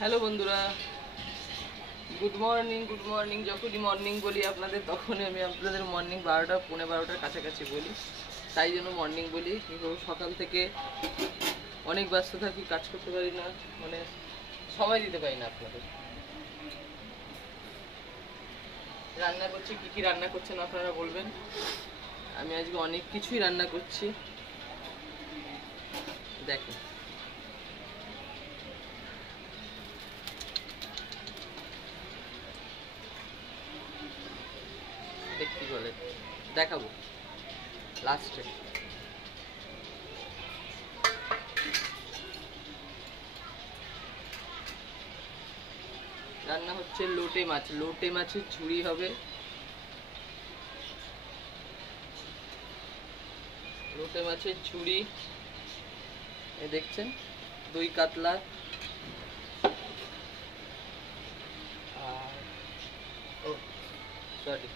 Hello বন্ধুরা, good morning. যখনই morning বলি আপনাদের, তখনই আমি আপনাদের মর্নিং 12টা পৌনে 12টার কাছাকাছি বলি, তাই জন্য মর্নিং বলি। কিন্তু সকাল থেকে অনেক ব্যস্ত থাকি, কাজ করতে পারি না, মানে সময় দিতে পারি না আপনাদের। রান্না করছি, কী কী রান্না করছেন আপনারা বলবেন। আমি আজকে অনেক কিছুই রান্না করছি, দেখেন। দেখতে বলে দেখাবো লাস্টে। রান্না হচ্ছে লোটে মাছের ঝুড়ি হবে। লোটে মাছের ঝুড়ি, এই দেখছেন, দই কাতলা, আর ও সরি,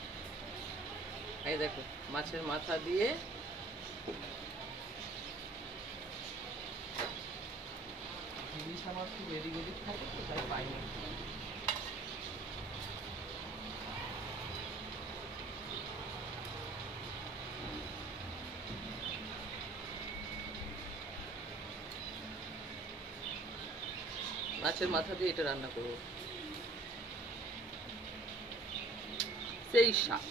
এই দেখো মাছের মাথা দিয়ে জিনিস আমার খুব এদিক ওদিক থাকে তো, তাই পাইনি। মাছের মাথা দিয়ে এটা রান্না করবো, সেই স্বাদ।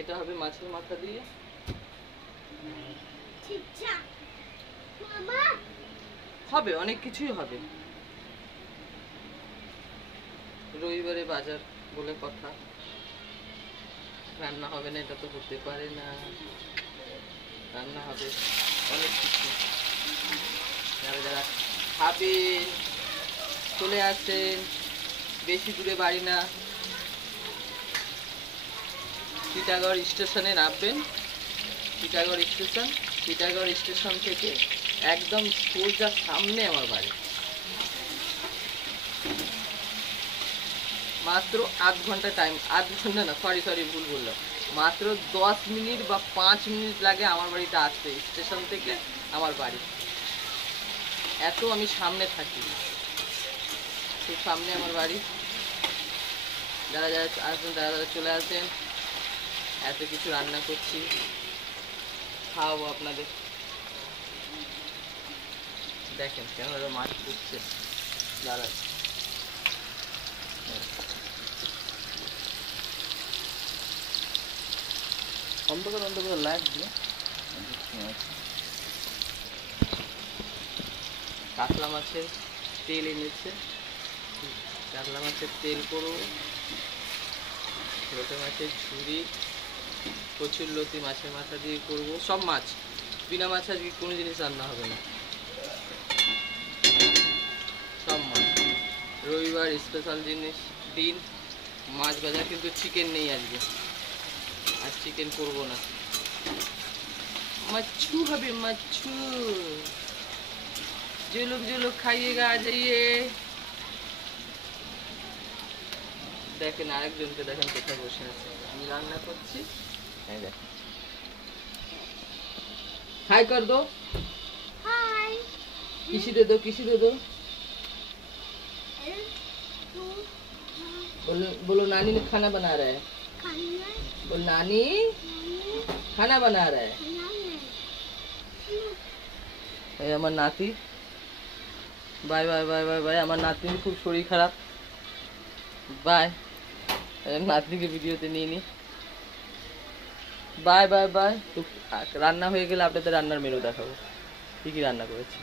এটা হবে মাছের মাথা দিয়ে। হবে অনেক কিছুই হবে, রবিবারে বাজার বলে কথা, রান্না হবে না এটা তো হতে পারে না, রান্না হবে অনেক কিছু। যারা যারা খাবেন চলে আসেন, বেশি দূরে বাড়ি না, টিটাগড় স্টেশনে নামবেন। টিটাগড় স্টেশন থেকে একদম সোজা সামনে আমার বাড়ি। মাত্র আধ ঘন্টা টাইম, আধ ঘন্টা না, সরি ভুল বললাম, মাত্র 10 মিনিট বা 5 মিনিট লাগে আমার বাড়িতে আসতে, স্টেশন থেকে আমার বাড়ি। এত আমি সামনে থাকি, খুব সামনে আমার বাড়ি। যারা যারা আসবেন, যারা চলে আসেন, এত কিছু রান্না করছি, খাওয়াবো আপনাদের। দেখেন কেন মাছ করছে, দাঁড়া অন্ধকার লাগছে। কাতলা মাছের তেল এনেছে, কাতলা মাছের তেল করবো। লোটে মাছের ঝুড়ি, কচুর লতি মাছের মাথা দিয়ে করবো। সব মাছ, বিনা মাছ আজকে কোনো জিনিস রান্না হবে না, সব মাছ। রবিবার স্পেশাল জিনিস দিন, মাছ ভাজা, কিন্তু চিকেন নেই আজকে, আর চিকেন করবো না। मच्छू হবে, मच्छू। जो लोग खाइएगा आ जाइए। দেখেন আরেকজনকে দেখেন কোথায় বসে আছে, আমি রান্না করছি। এই দেখেন, हाय कर दो, हाय। किसी दे दो बोलो नानी ने खाना बना रहा है, बोल नानी खाना बना रहा है। এই আমার নাতি, bye bye bye bye bye. আমার নাতনির খুব শরীর খারাপ, বাই। নাতনিকে ভিডিওতে নিয়ে নি, বাই বাই বাই। তো রান্না হয়ে গেলে আপনাদের রান্নার মেনু দেখাবো, কি কি রান্না করেছি।